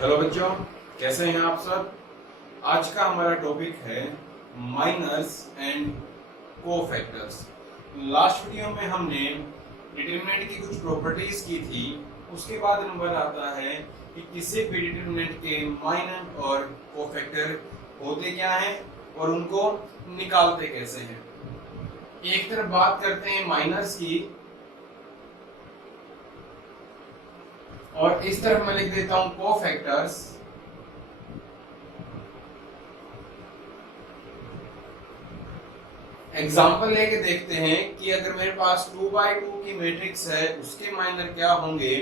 Hello बच्चों, कैसे हैं आप सब। आज का हमारा टॉपिक है minors and cofactors. Last video में हमने डिटरमिनेंट की कुछ प्रॉपर्टीज की थी। उसके बाद नंबर आता है कि किसी भी डिटरमिनेंट के माइनर और कोफैक्टर होते क्या हैं और उनको निकालते कैसे हैं। एक तरफ बात करते हैं माइनर्स की और इस तरफ मैं लिख देता हूं कोफैक्टर्स। एग्जाम्पल लेके देखते हैं कि अगर मेरे पास 2x2 की मैट्रिक्स है उसके माइनर क्या होंगे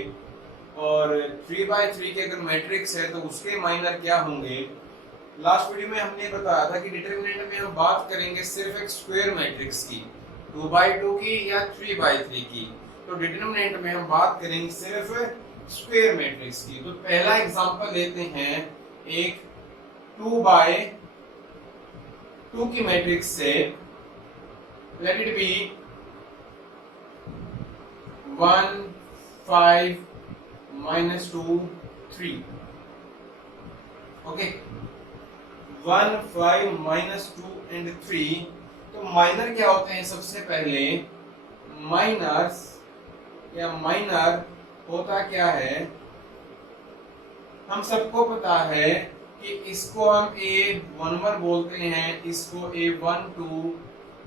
और 3x3 के अगर मैट्रिक्स है तो उसके माइनर क्या होंगे। लास्ट वीडियो में हमने बताया था कि डिटरमिनेंट में हम बात करेंगे सिर्फ एक स्क्वायर मैट्रिक्स की, 2x2 की या 3x3 की। तो डिटरमिनेंट में हम बात करेंगे सिर्फ स्क्वायर मैट्रिक्स की। तो पहला एग्जांपल लेते हैं एक 2x2 की मैट्रिक्स से। Let it be 1 5 -2 3। Okay, 1 5 -2 and 3। तो माइनर क्या होते हैं? सबसे पहले माइनर्स या माइनर होता क्या है, हम सबको पता है कि इसको हम A11 बोलते हैं, इसको A12,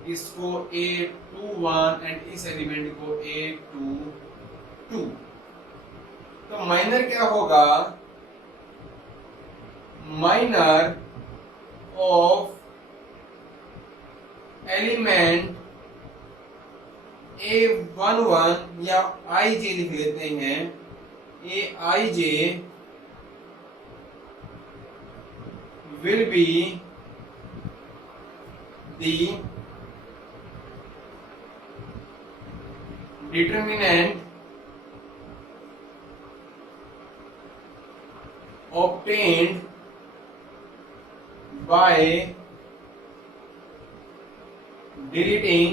इसको A21 एंड इस एलिमेंट को A22। तो माइनर क्या होगा? माइनर ऑफ एलिमेंट A11 या IJ लिख लेते हैं, AIJ will be the determinant obtained by deleting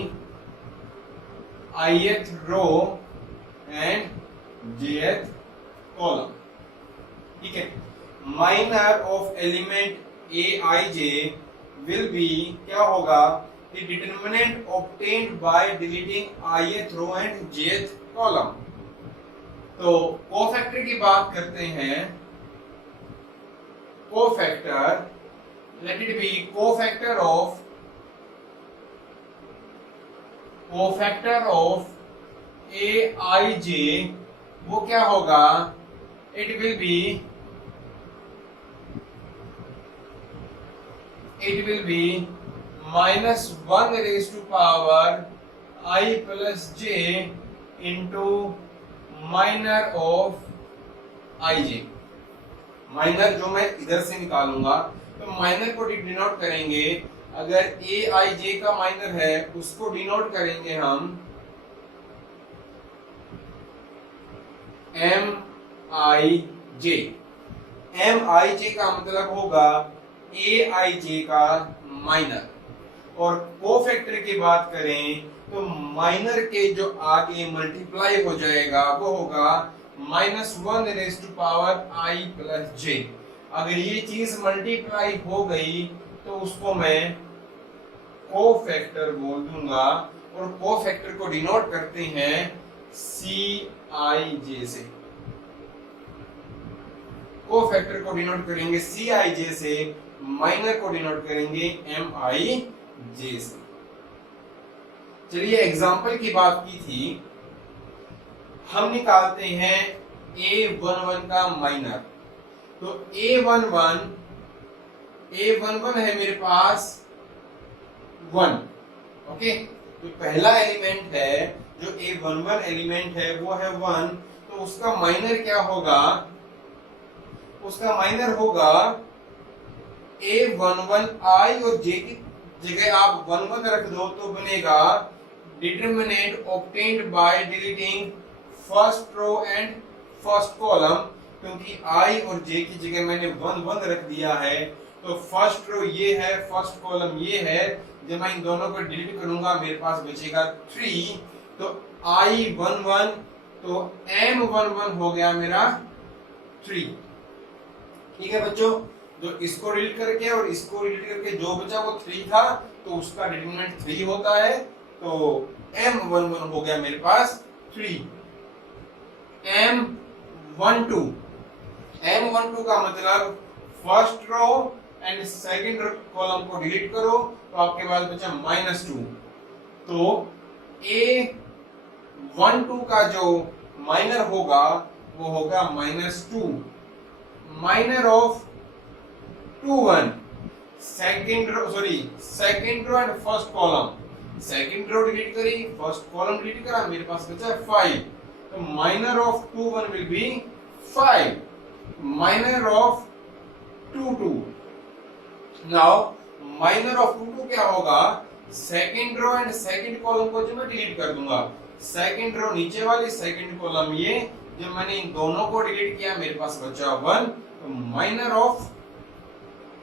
ith row and jth column। ठीक है, minor of element Aij will be क्या होगा? The determinant obtained by deleting ith row and jth column। तो cofactor की बात करते हैं। Cofactor, let it be cofactor of Aij, वो क्या होगा? It will be -1 raised to power I plus j into minor of ij। Minor जो मैं इधर से निकालूंगा तो माइनर को डिनोट करेंगे, अगर Aij का माइनर है उसको डिनोट करेंगे हम Mij का मतलब होगा Aij का माइनर। और कोफैक्टर की बात करें तो माइनर के जो आगे मल्टीप्लाई हो जाएगा वो होगा -1 raise to power I plus j। अगर ये चीज मल्टीप्लाई हो गई तो उसको मैं कोफैक्टर बोल दूंगा और कोफैक्टर को डिनोट करते हैं Cij से। कोफैक्टर को डिनोट करेंगे Cij से, माइनर को डिनोट करेंगे Mij से। चलिए एग्जाम्पल की बात की थी, हम निकालते हैं A11 का माइनर। तो A11 है मेरे पास 1। ओके, तो पहला एलिमेंट है जो A11 एलिमेंट है वो है 1। तो उसका माइनर क्या होगा? उसका माइनर होगा A11 I और J की जगह आप 1 रख दो तो बनेगा determinant obtained by deleting first row and first column. क्योंकि I और J की जगह मैंने 1 रख दिया है तो फर्स्ट रो ये है, फर्स्ट कॉलम ये है। जब मैं इन दोनों को डिलीट करूंगा मेरे पास बचेगा 3। तो I11 तो M11 हो गया मेरा 3। ठीक है बच्चों, जो इसको डिलीट करके और इसको डिलीट करके जो बचा वो 3 था, तो उसका डिटरमिनेंट 3 होता है। तो M11 हो गया मेरे पास 3। M12 का मतलब first row and second column को डिलीट करो तो आपके पास बचा -2। तो A12 का जो माइनर होगा वो होगा -2, minor of 2 1, second row and first column, second row delete करी, फर्स्ट कॉलम डिलीट करा, मेरे पास बचा 5। तो minor of 2 1 will be 5, minor of 2 2। Now minor of 2 2 क्या होगा, second row and second column को जो मैं डिलीट कर दूंगा, सेकंड रो नीचे वाली, सेकंड कॉलम ये, जब मैंने इन दोनों को डिलीट किया मेरे पास बचा 1। तो माइनर ऑफ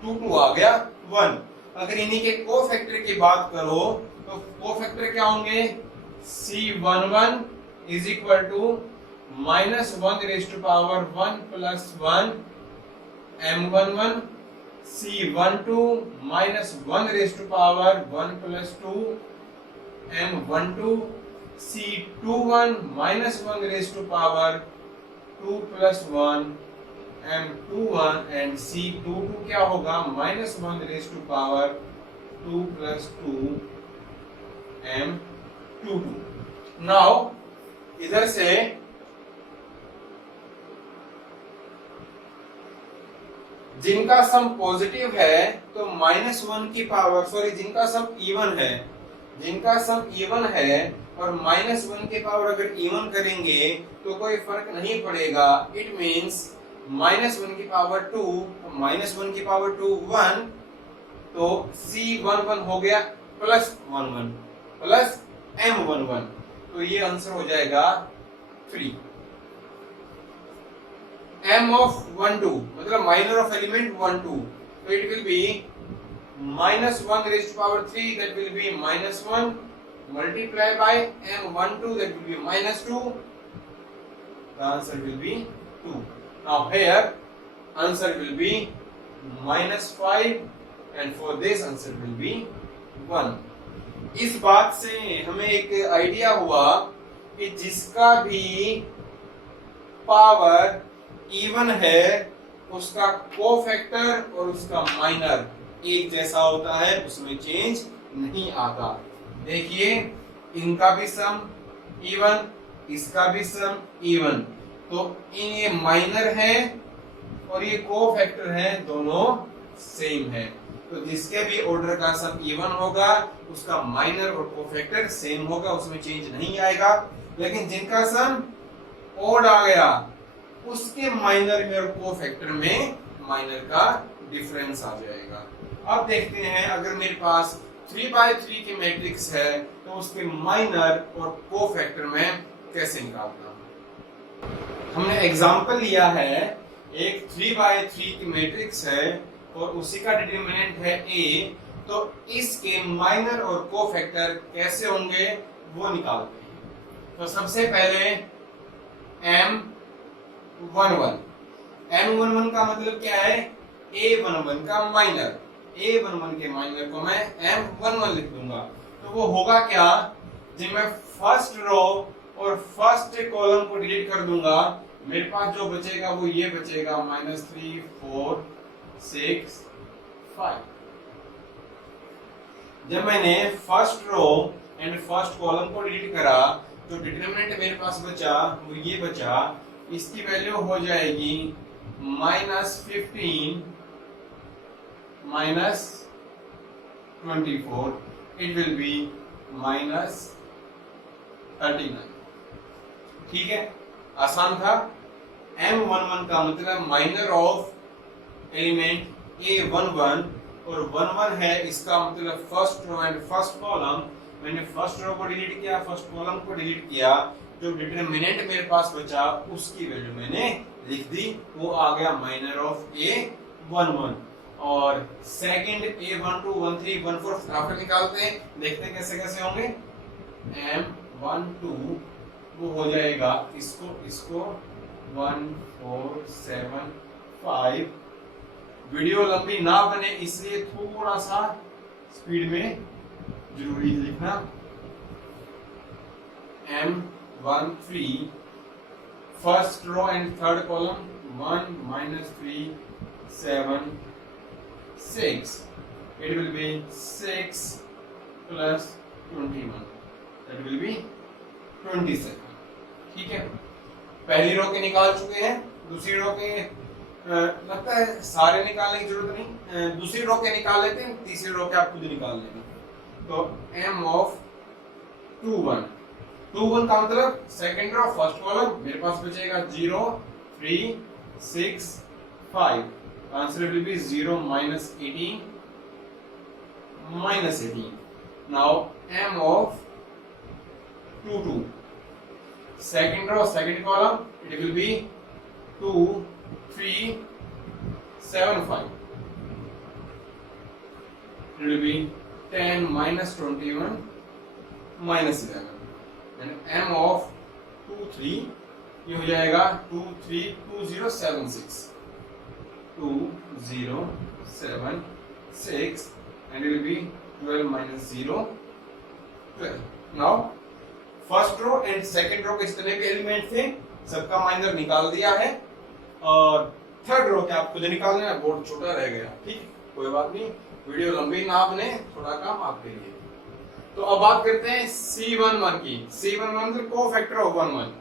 2 2 आ गया 1। अगर इन्हीं के कोफैक्टर की बात करो तो कोफैक्टर क्या होंगे, C11 is equal to -1 raise to power 1 plus 1 M11, C12 -1 raise to power 1 plus 2 M12, C21 -1 raise to power 2 plus 1 M21 and C22 क्या होगा, -1 raise to power 2 plus 2 M22। Now इधर से जिनका सम पॉजिटिव है तो -1 की power, जिनका सम even है, जिनका सम इवन है और -1 की पावर अगर इवन करेंगे तो कोई फर्क नहीं पड़ेगा। इट मींस -1 की पावर 2, -1 की पावर 2 1, तो C11 हो गया +11 प्लस M11, तो ये आंसर हो जाएगा 3। M of 1 2 मतलब माइनर ऑफ एलिमेंट 1 2, तो it will be -1 raised to power 3, that will be -1 multiply by M12, that will be -2. The answer will be 2. Now here answer will be -5 and for this answer will be 1. इस बात से हमें एक idea हुआ कि जिसका भी power even है उसका कोफैक्टर और उसका माइनर एक जैसा होता है, उसमें चेंज नहीं आता। देखिए इनका भी सम इवन, इसका भी सम इवन, तो ये माइनर है और ये कोफैक्टर है, दोनों सेम है। तो जिसके भी ऑर्डर का सम इवन होगा उसका माइनर और कोफैक्टर सेम होगा, उसमें चेंज नहीं आएगा। लेकिन जिनका सम ओड आ गया उसके माइनर में और कोफैक्टर में माइनर का डिफरेंस आ जाएगा। अब देखते हैं अगर मेरे पास 3/3 की मैट्रिक्स है तो उसके माइनर और कोफैक्टर में कैसे निकालना। हमने एग्जांपल लिया है, एक 3/3 की मैट्रिक्स है और उसी का डिटरमिनेंट है A, तो इसके माइनर और कोफैक्टर कैसे होंगे वो निकालते हैं। तो सबसे पहले M11 का मतलब क्या है, A11 का माइनर, A11 के माइनर को मैं M11 लिख दूंगा। तो वो होगा क्या, जब मैं फर्स्ट रो और फर्स्ट कॉलम को डिलीट कर दूंगा मेरे पास जो बचेगा वो ये बचेगा -3 4 6 5। जब मैंने first row and first column को डिलीट करा तो डिटरमिनेंट मेरे पास बचा वो ये बचा, इसकी वैल्यू हो जाएगी -15 -24, इट विल बी -39। ठीक है, आसान था। M11 का मतलब माइनर ऑफ एलिमेंट A11 और 11 है, इसका मतलब first row and first column. मैंने फर्स्ट रो को डिलीट किया, फर्स्ट कॉलम को डिलीट किया, जो डिटरमिनेंट मेरे पास बचा उसकी वैल्यू मैंने लिख दी, वो आ गया माइनर ऑफ A11। और सेकंड A12 13 14 फटाफट निकालते हैं, देखते हैं कैसे कैसे होंगे। M12 वो हो जाएगा इसको 1 4 7 5 वीडियो लंबी ना बने इसलिए थोड़ा सा स्पीड में जरूरी है लिखना। M13 first row and third column 1 -3 7 6 it will be 6 plus 21 that will be 27। ठीक है, पहली रो के निकाल चुके हैं, दूसरी रो के लगता है सारे निकालने की जरूरत नहीं, दूसरी रो के निकाल लेते हैं, तीसरी रो के आप खुद निकाल लेना। तो m ऑफ 2 1 का मतलब सेकंड रो फर्स्ट कॉलम, मेरे पास बचेगा 0 3 6 5, answer will be 0 -18 -18। Now m of 2 second row second column it will be 2 3 7 5, it will be 10 -21 -11 and m of 2 3 ये हो जाएगा 2 3 2 0 7 6 2 0 7 6 and it will be 12 -0 12। now first row and second row के जितने भी element थे सबका माइनर निकाल दिया है, और थर्ड रो के आप खुद निकाल लेना, बोर्ड छोटा रह गया। ठीक, कोई बात नहीं, वीडियो लंबी ना बने, थोड़ा काम आपके लिए। तो अब बात करते हैं C11 की। C11 मतलब कोफैक्टर ऑफ 1 1।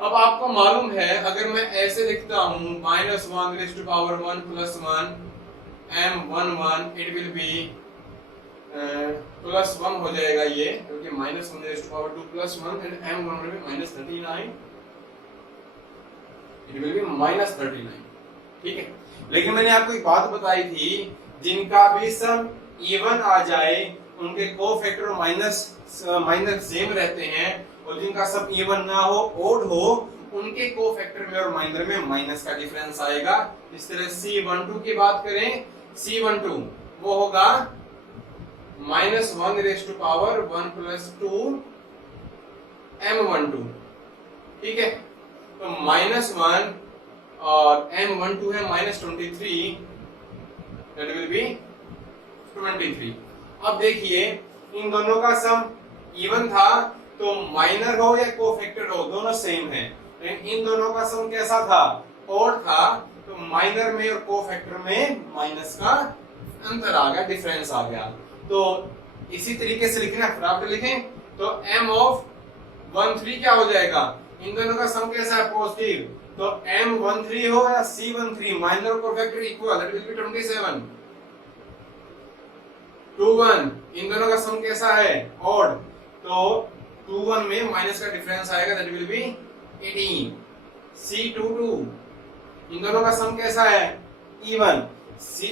अब आपको मालूम है अगर मैं ऐसे लिखता हूं -1 raised to power 1 plus 1 M11 it will be +1 हो जाएगा ये, क्योंकि -1 raised to power 2 plus 1 and M1 will be -39, it will be -39। ठीक है, लेकिन मैंने आपको एक बात बताई थी, जिनका भी सम इवन आ जाए उनके कोफैक्टर माइनर सेम रहते हैं, और जिनका सम इवन ना हो ओड हो उनके कोफैक्टर में और माइनर में माइनस का डिफरेंस आएगा। इस तरह C12 की बात करें, C12 वो होगा -1 raised to power 1 plus 2 M12। ठीक है, तो -1 और M12 है -23, that will be 23। अब देखिए इन दोनों का सम इवन था, तो माइनर हो या कोफैक्टर हो दोनों सेम है, लेकिन इन दोनों का सम कैसा था, ऑड था, तो माइनर में और कोफैक्टर में माइनस का अंतर आ गया, डिफरेंस आ गया। तो इसी तरीके से लिखना, फटाफट लिखें। तो m ऑफ 13 क्या हो जाएगा, इन दोनों का सम कैसा है, पॉजिटिव, तो M13 हो या C13 माइनर और cofactor equal, that will B 27। 21 इन दोनों का सम कैसा है, ऑड, तो 21 में माइनस का डिफरेंस आएगा, दैट विल बी 18। C22 इन दोनों का सम कैसा है, इवन,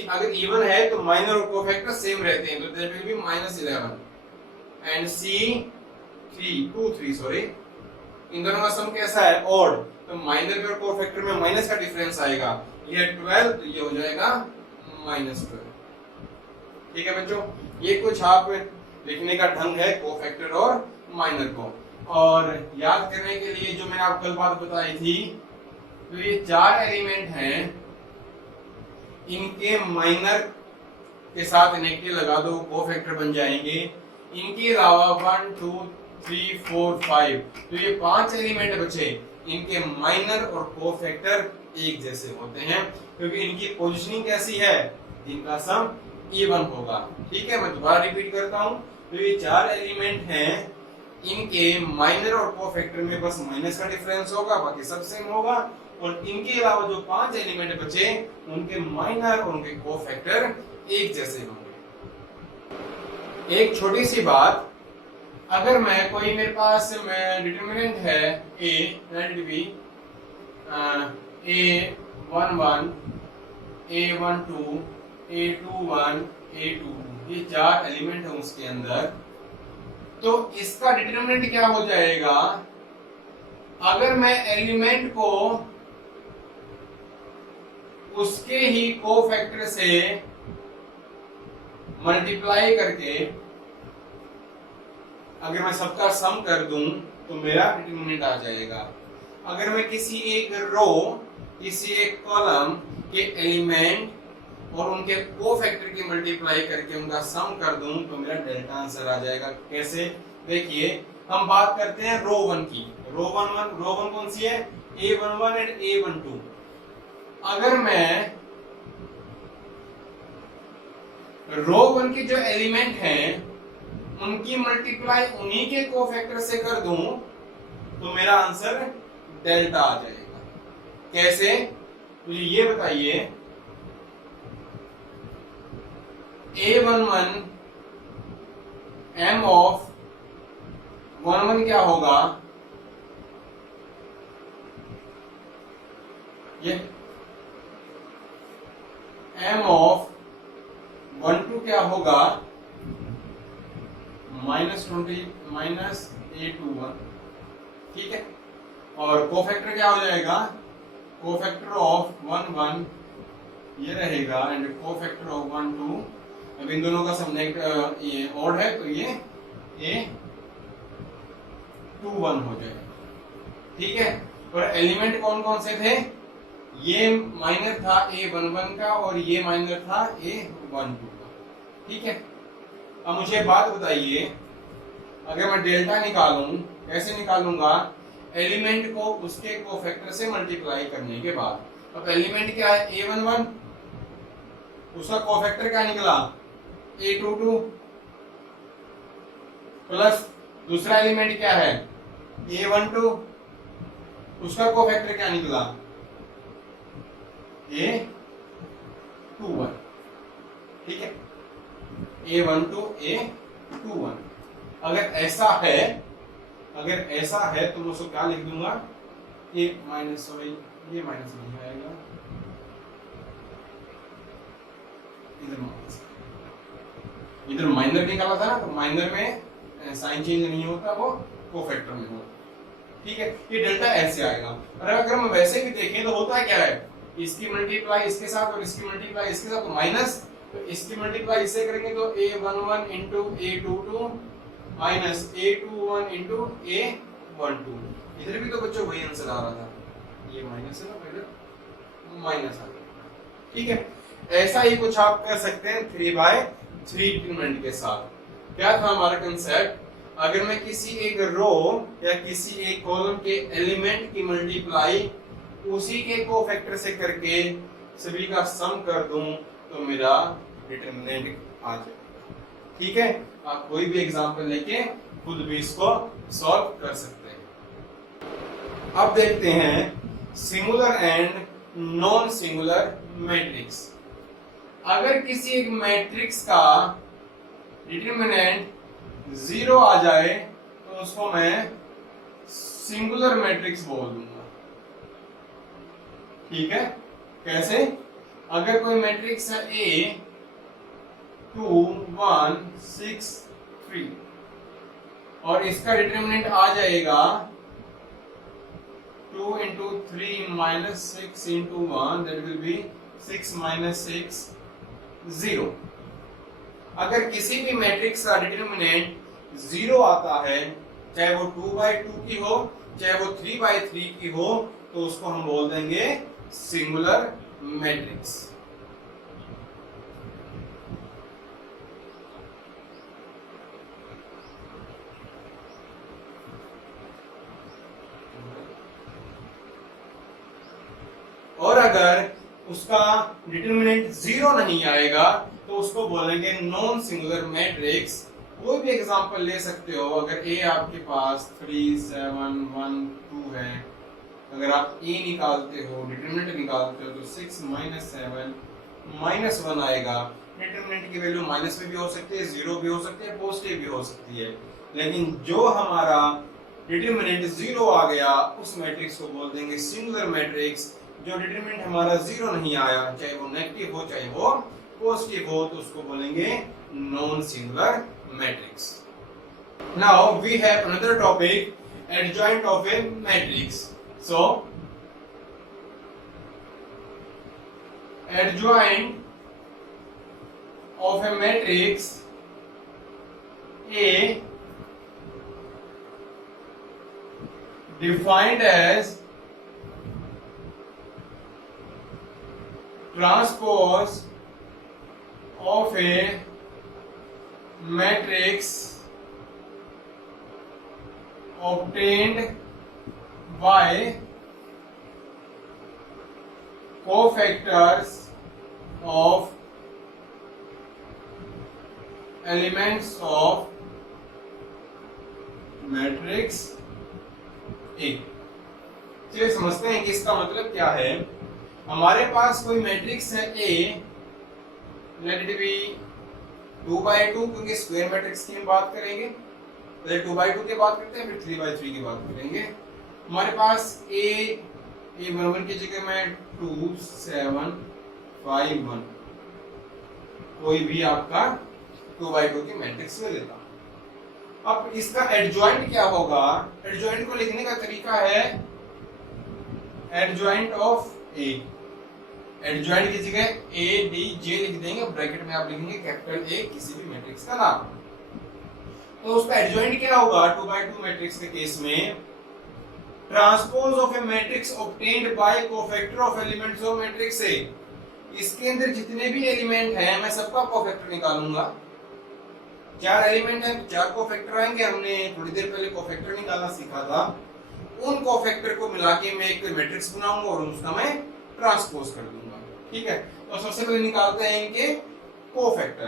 अगर इवन है तो माइनर और कोफैक्टर सेम रहते हैं, तो that will be -11। And C23 sorry, इन दोनों का सम कैसा है, ऑड, तो माइनर में और कोफैक्टर में माइनस का डिफरेंस आएगा, ये 12 तो ये हो जाएगा -12। ठीक है बच्चों, ये कुछ आप लिखने का ढंग है कोफैक्टर और माइनर को। और याद करने के लिए जो मैंने आपको कल बात बताई थी, तो ये 4 एलिमेंट हैं, इनके माइनर के साथ नेगेटिव लगा दो, कोफैक्टर बन जाएंगे। इनके अलावा 1 2 3 4 5, तो ये 5 एलिमेंट बचे, इनके माइनर और कोफैक्टर एक जैसे होते हैं, क्योंकि इनकी पोजीशनिंग कैसी है, जिनका सम इवन होगा। ठीक है, मैं दोबारा रिपीट करता हूं, तो ये 4 एलिमेंट हैं, इनके माइनर और कोफैक्टर में बस माइनस का डिफरेंस होगा, बाकी सब सेम होगा, और इनके अलावा जो 5 एलिमेंट बचे उनके माइनर और उनके कोफैक्टर एक जैसे होंगे। एक छोटी सी बात, अगर मैं कोई मेरे पास डिटरमिनेंट है a, that will B A11 A12 A21 A22, ये 4 एलिमेंट है उसके अंदर, तो इसका डिटरमिनेंट क्या हो जाएगा, अगर मैं एलिमेंट को उसके ही कोफैक्टर से मल्टीप्लाई करके अगर मैं सबका सम कर दूं तो मेरा डिटरमिनेंट आ जाएगा। अगर मैं किसी एक रो, किसी एक कॉलम के एलिमेंट और उनके कोफैक्टर की मल्टीप्लाई करके उनका सम कर दूं तो मेरा डेल्टा आंसर आ जाएगा। कैसे? देखिए, हम बात करते हैं रो 1 की। रो 1 कौन सी है? A11 and A12। अगर मैं रो 1 के जो एलिमेंट हैं उनकी मल्टीप्लाई उन्हीं के कोफैक्टर से कर दूं तो मेरा आंसर डेल्टा आ जाएगा। कैसे? मुझे ये बताइए, A11 m ऑफ 11 क्या होगा? ये m ऑफ 12 क्या होगा? -20 माइनस A21। ठीक है, और कोफैक्टर क्या हो जाएगा? कोफैक्टर ऑफ 11 ये रहेगा एंड कोफैक्टर ऑफ 12, अब इन दोनों का सम ये ऑड है तो ये A21 हो जाएगा। ठीक है, और एलिमेंट कौन कौन से थे? ये माइनर था A11 का और ये माइनर था A12 का। ठीक है, अब मुझे बात बताइए, अगर मैं डेल्टा निकालूं, कैसे निकालूंगा? एलिमेंट को उसके कोफैक्टर से मल्टीप्लाई करने के बाद। अब एलिमेंट क्या है? A11, उसका कोफैक्टर क्या निकला? A22, प्लस दूसरा एलिमेंट क्या है? A12, उसका कोफैक्टर क्या निकला? A21। ठीक है, A12 A21। अगर ऐसा है तो मैं उसको क्या लिख दूंगा? ये माइनस नहीं आएगा, इधर माइनर निकाला था ना, तो माइनर में साइन चेंज नहीं होता, वो कोफैक्टर में होता। ठीक है, ये डेल्टा ऐसे आएगा। और अगर हम वैसे भी देखें तो होता क्या है? इसकी मल्टीप्लाई इसके साथ और इसकी मल्टीप्लाई इसके साथ, तो माइनस, तो इसकी मल्टीप्लाई इससे करेंगे तो A11 into A22 minus A21 into A12। इधर भी तो बच्चों वही आंसर आ रहा था, ये माइनस है ना, पहले माइनस आ गया। ठीक है, ऐसा ही कुछ आप कर सकते हैं 3/3 डिटरमिनेंट के साथ। क्या था हमारा कंसेप्ट? अगर मैं किसी एक रो या किसी एक कॉलम के एलिमेंट की मल्टीप्लाई उसी के कोफैक्टर से करके सभी का सम कर दूं तो मेरा डिटरमिनेंट आ जाएगा। ठीक है, आप कोई भी एग्जांपल लेके खुद भी इसको सॉल्व कर सकते हैं। अब देखते हैं singular and non singular matrix. अगर किसी एक मैट्रिक्स का डिटरमिनेंट 0 आ जाए तो उसको मैं सिंगुलर मैट्रिक्स बोल दूंगा। ठीक है, कैसे? अगर कोई मैट्रिक्स है A 2 1 6 3 और इसका डिटरमिनेंट आ जाएगा 2 into 3 minus 6 into 1, that will be 6 minus 6 0। अगर किसी भी मैट्रिक्स का डिटरमिनेंट 0 आता है, चाहे वो 2/2 की हो चाहे वो 3/3 की हो, तो उसको हम बोल देंगे सिंगुलर मैट्रिक्स। और अगर उसका डिटरमिनेंट 0 नहीं आएगा तो उसको बोलेंगे नॉन सिंगुलर मैट्रिक्स। कोई भी एग्जांपल ले सकते हो। अगर A आपके पास 3 7 1 2 है, अगर आप A निकालते हो, डिटरमिनेंट निकालते हो, तो 6 7 -1 आएगा। डिटरमिनेंट की वैल्यू माइनस में भी हो सकती है, 0 भी हो सकती है, पॉजिटिव भी हो सकती है। लेकिन जो हमारा डिटरमिनेंट 0 आ गया उस मैट्रिक्स को बोल देंगे सिंगुलर मैट्रिक्स। जो डिटरमिनेंट हमारा 0 नहीं आया, चाहे वो नेगेटिव हो चाहे वो पॉजिटिव हो, तो उसको बोलेंगे non singular matrix. Now we have another topic, adjoint of a matrix. So adjoint of a matrix A defined as transpose of a matrix obtained by cofactors of elements of matrix A। चलिए समझते हैं कि इसका मतलब क्या है। हमारे पास कोई मैट्रिक्स है A, लेट इट बी 2/2, क्योंकि स्क्वायर मैट्रिक्स की हम बात करेंगे, पहले 2/2 की बात करते हैं, फिर 3/3 की बात करेंगे। हमारे पास A11 की जगह में 2 7 5 1 कोई भी आपका 2/2 की मैट्रिक्स ले लेता। अब इसका एडजॉइंट क्या होगा? एडजॉइंट को लिखने का तरीका है एडजॉइंट ऑफ ए। एडजॉइंट की जगह ए डी जे लिख देंगे, ब्रैकेट में आप लिखेंगे कैपिटल ए किसी भी मैट्रिक्स का नाम। तो उसका एडजॉइंट क्या होगा 2/2 मैट्रिक्स के केस में? Transpose of A matrix obtained by cofactor of elements of matrix ए। इसके अंदर जितने भी एलिमेंट हैं मैं सबका कोफैक्टर निकालूंगा। 4 एलिमेंट है, 4 कोफैक्टर आएंगे। हमने थोड़ी देर पहले कोफैक्टर निकालना सीखा था। उन कोफैक्टर को मिला के मैं एक मैट्रिक्स बनाऊंगा और उसका मैं ट्रांसपोज कर दूंगा। ठीक है, तो सबसे पहले निकालते हैं इनके कोफैक्टर।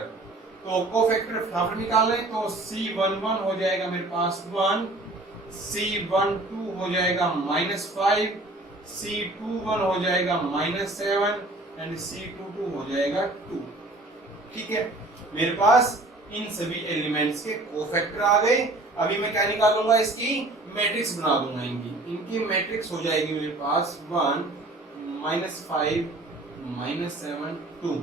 तो कोफैक्टर फटाफट निकाल लें। तो C11 हो जाएगा मेरे पास 1, C12 हो जाएगा -5, C21 हो जाएगा -7 एंड C22 हो जाएगा 2। ठीक है, मेरे पास इन सभी एलिमेंट्स के कोफैक्टर आ गए। अभी मैं क्या निकालूंगा? इसकी मैट्रिक्स बना दूंगा। इनकी मैट्रिक्स हो जाएगी मेरे पास 1 -5 -7 2।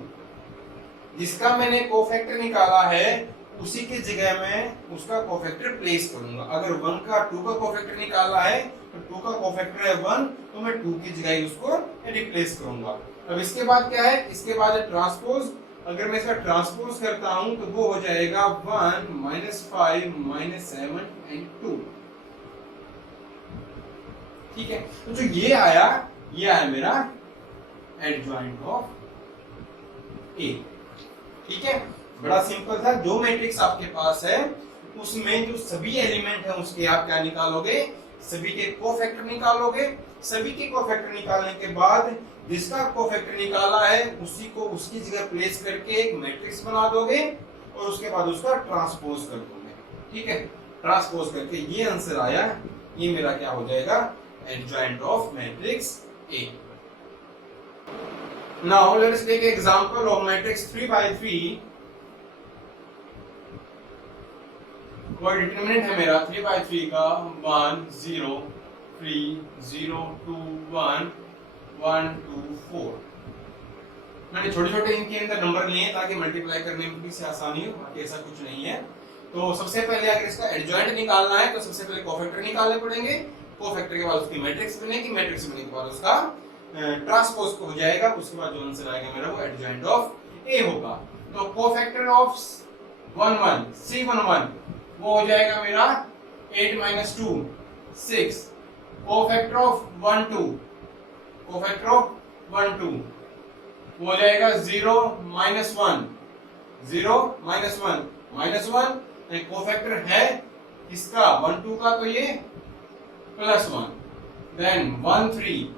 जिसका मैंने कोफैक्टर निकाला है उसी की जगह में उसका कोफैक्टर प्लेस करूंगा। अगर 1 का 2 का कोफैक्टर निकाला है तो 2 का कोफैक्टर है 1, तो मैं 2 की जगह उसको रिप्लेस करूंगा। अब इसके बाद क्या है? इसके बाद है ट्रांसपोज। अगर मैं इसका ट्रांसपोज करता हूं तो वो हो जाएगा 1 -5 -7 एंड 2। ठीक है, तो जो ये आया मेरा एडजॉइंट ऑफ ए। ठीक है, बड़ा सिंपल था। जो मैट्रिक्स आपके पास है उसमें जो सभी एलिमेंट है उसके आप क्या निकालोगे? सभी के कोफैक्टर निकालोगे। सभी के कोफैक्टर निकालने के बाद जिसका कोफैक्टर निकाला है उसी को उसकी जगह प्लेस करके एक मैट्रिक्स बना दोगे और उसके बाद उसका ट्रांसपोज कर दोगे। ठीक है, ट्रांसपोज करके ये आंसर आया। ये मेरा क्या हो जाएगा? Adjoint of matrix A. Now let us take example of matrix 3/3। कोई डिटरमिनेंट है मेरा 3/3 का 1 0 3 0 2 1 1 2 4। मैंने छोटे छोटे इनके अंदर नंबर लिए ताकि मल्टीप्लाई करने में भी आसानी हो, बाकी ऐसा कुछ नहीं है। तो सबसे पहले अगर इसका एडजॉइंट निकालना है तो सबसे पहले कोफैक्टर निकालने पड़ेंगे। कोफैक्टर के बाद उसकी मैट्रिक्स बनेगी, मैट्रिक्स बनने के बाद उसका ट्रांसपोज हो जाएगा। उसके बाद जो आंसर आएगा मेरा वो एडजॉइंट ऑफ ए होगा। तो कोफैक्टर ऑफ 1 1 C11 वो हो जाएगा मेरा 8 - 2 6। कोफैक्टर ऑफ 1 2 कोफैक्टर ऑफ 1 2 वो हो जाएगा 0 -1 0 -1 कोफैक्टर है इसका 1 2 का, तो ये +1। देन 1 3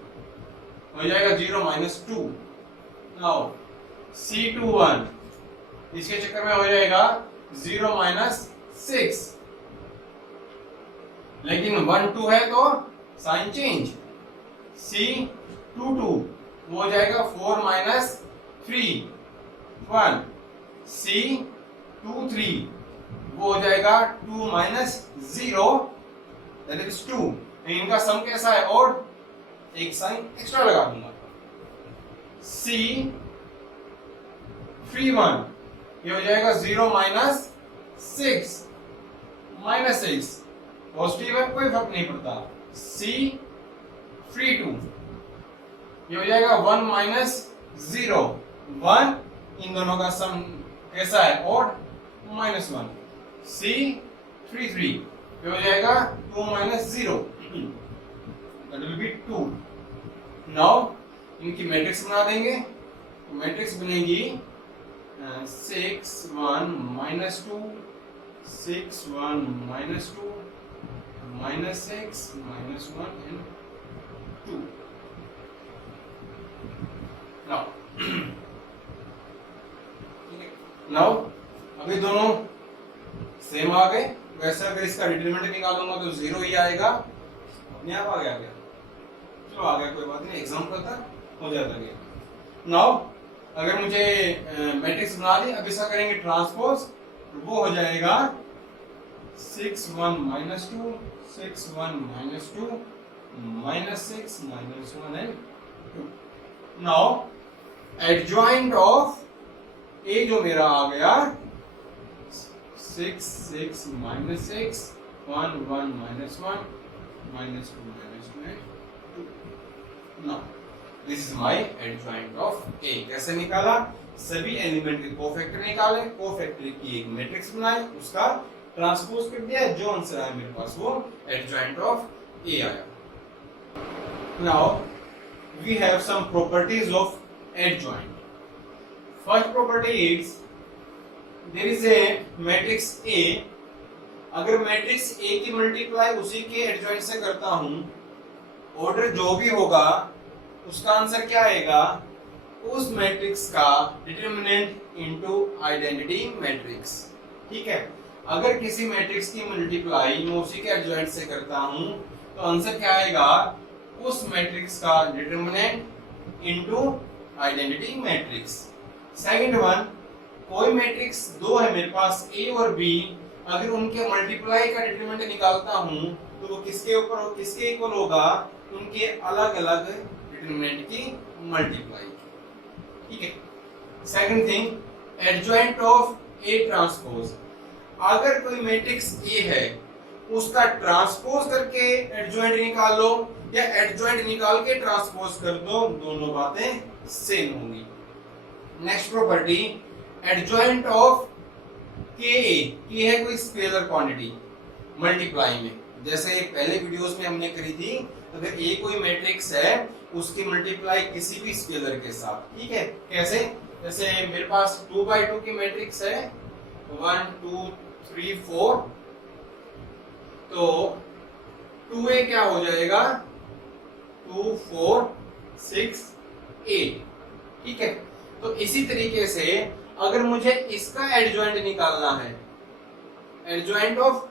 हो जाएगा 0 -2। नाउ C21 इसके चक्कर में हो जाएगा 0 -6। लेकिन 1 2 है तो साइन चेंज। C22 वो हो जाएगा 4 -3 1। C23 वो हो जाएगा 2 -0 दैट इज 2। इनका सम कैसा है? और एक साइन एक्स्ट्रा लगा दूंगा। C31 ये हो जाएगा 0 -6 -6 पॉजिटिव है, कोई फर्क नहीं पड़ता। C32 ये हो जाएगा 1 -0 1। इन दोनों का सम कैसा है? और -1। C33 ये हो जाएगा 2 -0 दैट विल बी 2। नाउ इनकी मैट्रिक्स बना देंगे। तो मैट्रिक्स बनेगी 6 1 minus 2, 6 1 minus 2, minus 6 minus 1 and 2. now अभी दोनों सेम आ गए। वैसे अगर इसका डिटरमिनेंट निकालूंगा तो 0 ही आएगा, अपने आप आ गया। चलो आ गया, कोई बात नहीं, एग्जाम्पल तक हो जाता है। नाउ अगर मुझे मैट्रिक्स बना दी, अब इसका करेंगे ट्रांसपोज, वो हो जाएगा 6 1 minus 2, 6 1 minus 2, minus 6 minus 1 and 2. Now adjoint of A जो मेरा आ गया 6 6 minus 6, 1 1 minus 1, minus 2 minus 2 and 2. Now this is my adjoint of A. कैसे निकाला? सभी एलिमेंट के कोफैक्टर निकाले, कोफैक्टर की एक मैट्रिक्स बनाए, उसका ट्रांसपोज कर दिया, जो आंसर आया मेरे पास वो adjoint of A आया। Now we have some properties of adjoint. First property is there is a matrix A. अगर मैट्रिक्स A की मल्टीप्लाई उसी के एडजॉइंट से करता हूं, ऑर्डर जो भी होगा उसका आंसर क्या आएगा? उस मैट्रिक्स का डिटरमिनेंट इनटू आइडेंटिटी मैट्रिक्स। ठीक है, अगर किसी मैट्रिक्स की मल्टीप्लाई मैं उसी के एडजॉइंट से करता हूं तो आंसर क्या आएगा? उस मैट्रिक्स का determinant into identity matrix. Second one, कोई मैट्रिक्स दो है मेरे पास A और B, अगर उनके मल्टीप्लाई का डिटरमिनेंट निकालता हूं तो वो किसके ऊपर किसके इक्वल होगा? उनके अलग अलग डिटरमिनेंट की मल्टीप्लाई। ठीक है। Second thing, adjoint of A transpose. अगर कोई मैट्रिक्स A है उसका ट्रांसपोज करके एडजॉइंट निकाल लो या एडजॉइंट निकाल के ट्रांसपोज कर दो, दोनों बातें सेम होंगी। नेक्स्ट प्रॉपर्टी, एडजॉइंट ऑफ के है कोई स्केलर क्वांटिटी मल्टीप्लाई में, जैसे पहले वीडियोस में हमने करी थी। अगर A कोई मैट्रिक्स है उसकी मल्टीप्लाई किसी भी स्केलर के साथ, ठीक है, कैसे? जैसे मेरे पास 2/2 की मैट्रिक्स है, 1 2 3 4, तो 2A क्या हो जाएगा? 2 4 6 8। ठीक है, तो इसी तरीके से अगर मुझे इसका एडजॉइंट निकालना है, एडजॉइंट ऑफ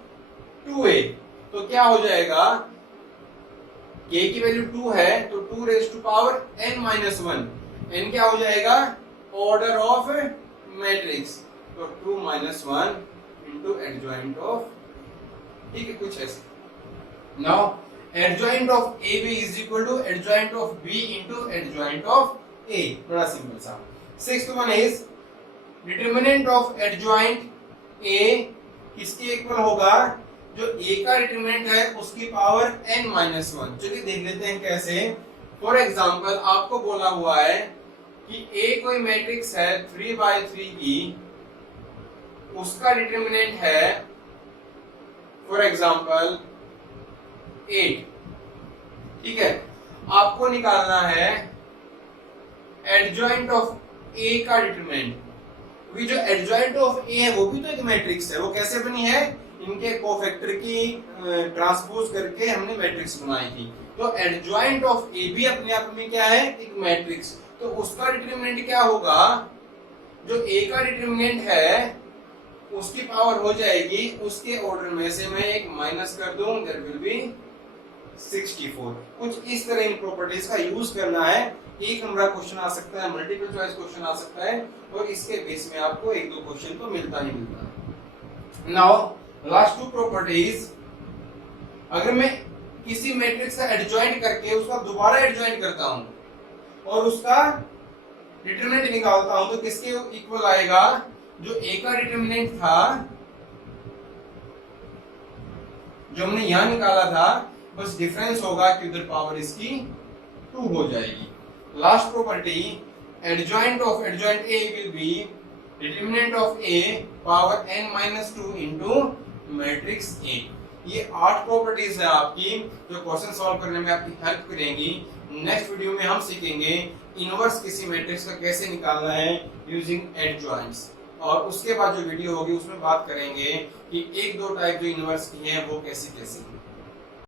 2A, तो क्या हो जाएगा? k की वैल्यू 2 है तो 2 rays to power n-1, n क्या हो जाएगा? ऑर्डर ऑफ मैट्रिक्स, तो 2 - 1 इनटू एडजॉइंट ऑफ, ठीक है, कुछ ऐसे। Now adjoint of AB is equal to adjoint of B into adjoint of A, बड़ा सिंपल सा। Sixth one is determinant of adjoint A किसके इक्वल होगा? जो A का डिटरमिनेंट है उसकी पावर n-1। चलिए देख लेते हैं कैसे। फॉर एग्जांपल आपको बोला हुआ है कि A कोई मैट्रिक्स है 3/3 की, उसका डिटरमिनेंट है फॉर एग्जांपल 8। ठीक है, आपको निकालना है एडजॉइंट ऑफ A का डिटरमिनेंट। अभी जो एडजॉइंट ऑफ A है वो भी तो एक मैट्रिक्स है, वो कैसे बनी है? इनके कोफैक्टर की ट्रांसपोज करके हमने मैट्रिक्स बनाई थी। तो एडजॉइंट ऑफ A भी अपने आप में क्या है? एक मैट्रिक्स। तो उसका डिटरमिनेंट क्या होगा? जो A का डिटरमिनेंट है उसकी पावर हो जाएगी, उसके ऑर्डर में से मैं एक माइनस कर दूं, देयर विल बी 64। कुछ इस तरह इन प्रॉपर्टीज का यूज करना है। एक नंबर क्वेश्चन आ सकता है, मल्टीपल चॉइस क्वेश्चन आ सकता है, और इसके बेस में आपको एक दो क्वेश्चन तो मिलता ही मिलता है। नाउ लास्ट टू प्रॉपर्टीज, अगर मैं किसी मैट्रिक्स का एडजॉइंट करके उसका दोबारा एडजॉइंट करता हूं और उसका डिटरमिनेंट निकालता हूं तो किसके इक्वल आएगा? जो A का डिटरमिनेंट था, जो हमने यहां निकाला था, बस डिफरेंस होगा कि उधर पावर इसकी 2 हो जाएगी। Last property, adjoint of adjoint A will be determinant of A power n-2 into matrix A। ये 8 प्रॉपर्टीज है आपकी जो क्वेश्चन सॉल्व करने में आपकी हेल्प करेंगी। नेक्स्ट वीडियो में हम सीखेंगे इनवर्स किसी मैट्रिक्स का कैसे निकालना है यूजिंग एडजॉइंट्स, और उसके बाद जो वीडियो होगी उसमें बात करेंगे कि एक दो टाइप जो इनवर्स की है वो कैसी कैसी।